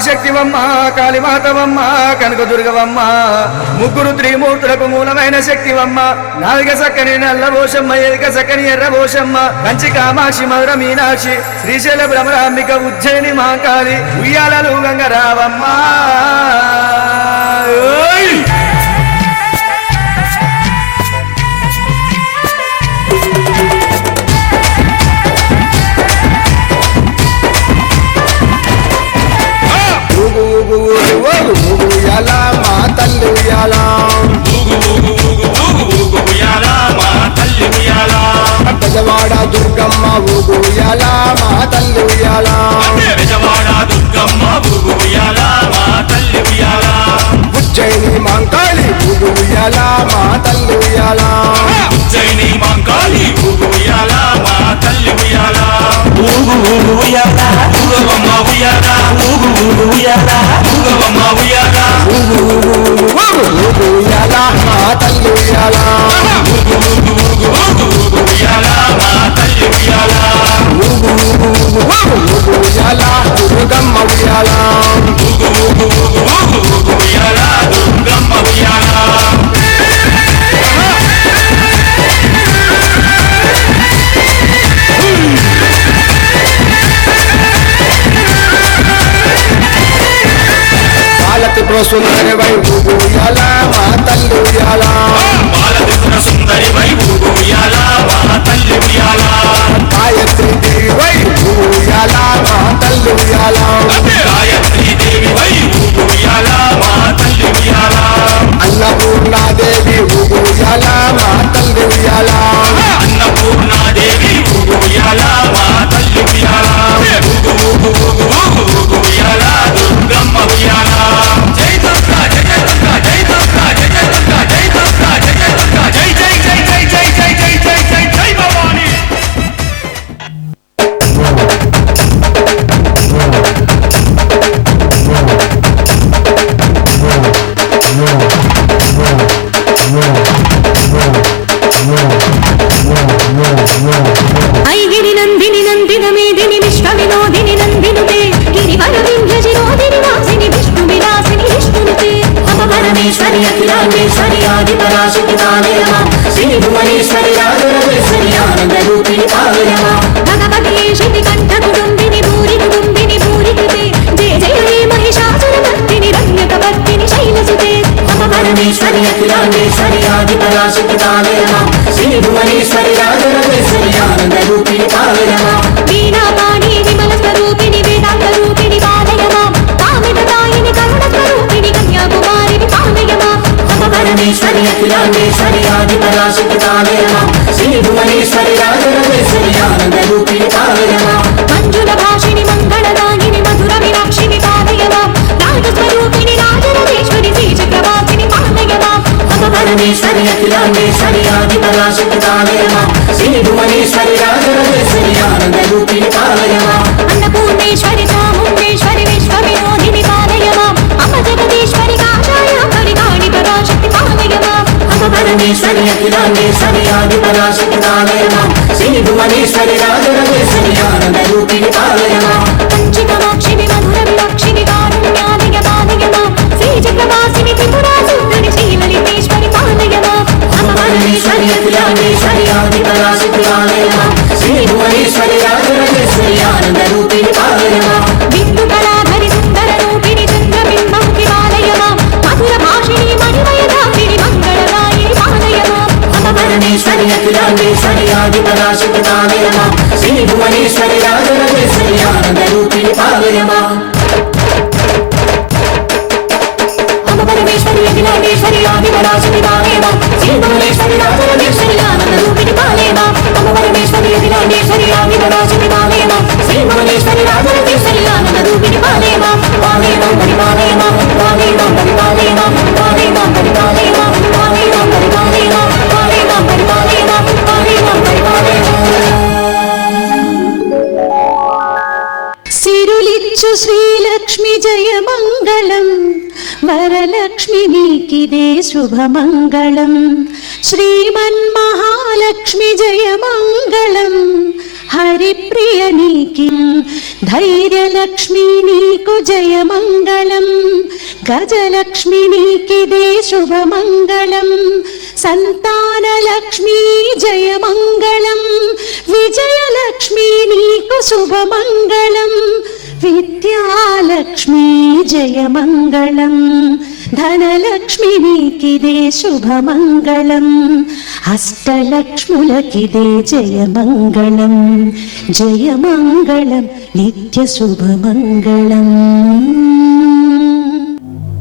ఆదిశక్తివమ్మ కాళీమాతవమ్మ కనకదుర్గవమ్మ ముగ్గురు త్రిమూర్తులకు మూలమైన శక్తివమ్మ నాలుగ సక్కని నల్ల భోషమ్మ ఎలుక సక్కని ఎర్ర భోషమ్మ కంచి కామాక్షి మధుర మీనాక్షి శ్రీశైల భ్రమరాంబిక ఉజ్జయిని మహాకాళి ఉయ్యాలలు గంగరావమ్మ బెజవాడ దుర్గమ్మ ఊగుయాల మా తల్లి ఉయ్యాల బెజవాడ దుర్గమ్మ ఊగుయాల మా తల్లి ఉయ్యాల ఉజ్జయిని మాంకాళి ఊగుయాల మా తల్లి ఉయ్యాల ఉజ్జయిని మాంకాళి ఊగుయాల మా తల్లి ఉయ్యాల ఊగు ఊగు ఉయ్యాల ఊగవమ్మ ఉయ్యాల ఊగు ఊగు ఉయ్యాల ఊగవమ్మ ఉయ్యాల ఊగు ఊగు ఊగు ఉయ్యాల మా తల్లి ఉయ్యాల ఊగు ఊగు ఊగు ఊగు ఉయ్యాల మా తల్లి ఉయ్యాల ఊగు ఊగు ఊగు ఉయ్యాల దుర్గమ్మ ఉయ్యాల ఊగు ఊగు ఊగు ఉయ్యాల దుర్గమ్మ ఉయ్యాల బాలత్రిపుర సుందరి వై ఊగుయాల మా తల్లి ఉయ్యాల బాలత్రిపుర సుందరి వై ఊగుయాల మా తల్లి ఉయ్యాల గాయత్రీ దేవి వై ఊగుయాల మా తల్లి ఉయ్యాల గాయత్రీ దేవి వై ఊగుయాల మా తల్లి ఉయ్యాల అన్నపూర్ణాదేవి ఊగుయాల మా తల్లి ఉయ్యాల అన్నపూర్ణాదేవి ఊగుయాల మా తల్లి ఉయ్యాల ఊగు ఊగు ఊగు ఊగు ఉయ్యాల దుర్గమ్మ ఉయ్యాల జై దుర్గా జై జై దుర్గా జై దుర్గా జై జై దుర్గా జై దుర్గా జై జై దుర్గా జై జై జై జై జై జై జై జై జై జై భవాని ఐగిరి నందిని నందిన మేదిని విశ్వ వినోదిని నందినుతే గిరివర వింధ్యజిరోదిని వాసిని విష్ణు విలాసిని విష్ణునుతే అపపరమేశ్వరి అఖిలాండేశ్వరి ఆది పరాశక్తి తాలయమా శ్రీ భువనేశ్వరి రాజరాజేశ్వరి ఆనంద రూపిణి తాలయమా భగవతి శితి కంఠ కుటుంబిని భూరి కుటుంబిని భూరి కృతే జయ జయ హే మహిషాసుర మర్దిని రమ్యక పత్తిని శైలసుతే అపపరమేశ్వరి అఖిలాండేశ్వరి ఆది పరాశక్తి తాలయమా శ్రీ భువనేశ్వరి రాజరాజేశ్వరి ఆనంద రూపిణి తాలయమా వీణాపాణి విమల స్వరూపిణి వేదాంత రూపిణి పాలయమా కామితదాయిని కరుణ స్వరూపిణి కన్యాకుమారిని పాలయమా అపపరమేశ్వరి అఖిలాండేశ్వరి ఆది పరాశక్తి తాలయమా శ్రీ భువనేశ్వరి రాజరాజేశ్వరి ఆనంద రూపిణి పాలయమా మంజుల భాషిని మంగళదాయిని మధుర మీనాక్షిని పాలయమా రాజస్వరూపిణి రాజరాజేశ్వరి శ్రీ చక్రవాసిని పాలయమా అపపరమేశ్వరి అఖిలాండేశ్వరి ఆది పరాశక్తి తాలయమా శ్రీ భువనేశ్వరి రాజరాజేశ్వరి ఆనంద రూపిణి పాలయమా అన్నపూర్ణేశ్వరి చాముండేశ్వరి విశ్వ వినోదిని పాలయమా అమ్మ జగదీశ్వరి కాషాయ పరిగాణి పరాశక్తి పాలయమా అపపరమేశ్వరి అఖిలాండేశ్వరి ఆది పరాశక్తి తాలయమా శ్రీ భువనేశ్వరి రాజరాజేశ్వరి ఆనంద రూపిణి పాలయమా పంచికమాక్షిని మధుర విలక్షిని కారుణ్యాలయ పాలయమా శ్రీ చక్రవాసిని త్రిపురా సుందరి శ్రీ లలితేశ్వరి పాలయమా అపపరమేశ్వరి అఖిలాండేశ్వరి ఆది పరాశక్తి పాలయమా శ్రీ భువనేశ్వరి రాజరాజేశ్వరి ఆనంద రూపిణి పాలయమా బిందు కళాధరి సుందర రూపిణి చంద్రబింబముఖి పాలయమా మధుర భాషిణి మణిమయ దాపిని మంగళదాయిని పాలయమా అపపరమేశ్వరి అఖిలాండేశ్వరి ఆది పరాశక్తి పాలయమా శ్రీ భువనేశ్వరి రాజరాజేశ్వరి ఆనంద రూపిణి పాలయమా అపపరమేశ్వరి అఖిలాండేశ్వరి ఆది పరాశక్తి పాలయమా శ్రీ భువనేశ్వరి రాజరాజేశ్వరి ఆనంద రూపిణి పాలయమా అపపరమేశ్వరి అఖిలాండేశ్వరి ఆది పరాశక్తి పాలయమా శ్రీ భువనేశ్వరి రాజరాజేశ్వరి ఆనంద రూపిణి పాలయమా పాలయమా పరిపాలయమా పాలయమా పరిపాలయమా పాలయమా పరిపాలయమా పాలయమా పరిపాలయమా పాలయమా పరిపాలయమా పాలయమా పరిపాలయమా సిరులిచ్చు శ్రీలక్ష్మి జయ మంగళం వరలక్ష్మి నీకిదే శుభమంగళం శ్రీమన్మహాలక్ష్మి జయ మంగళం హరిప్రియ నీకి ధైర్యలక్ష్మి నీకు జయమంగళం గజలక్ష్మి నీకిదే శుభమంగళం సంతానలక్ష్మి జయమంగళం విజయలక్ష్మి నీకు శుభమంగళం విద్యాలక్ష్మి జయమంగళం ధనలక్ష్మి నీకిదే శుభమంగళం అష్టలక్ష్ములకిదే జయమంగళం జయమంగళం నిత్య శుభమంగళం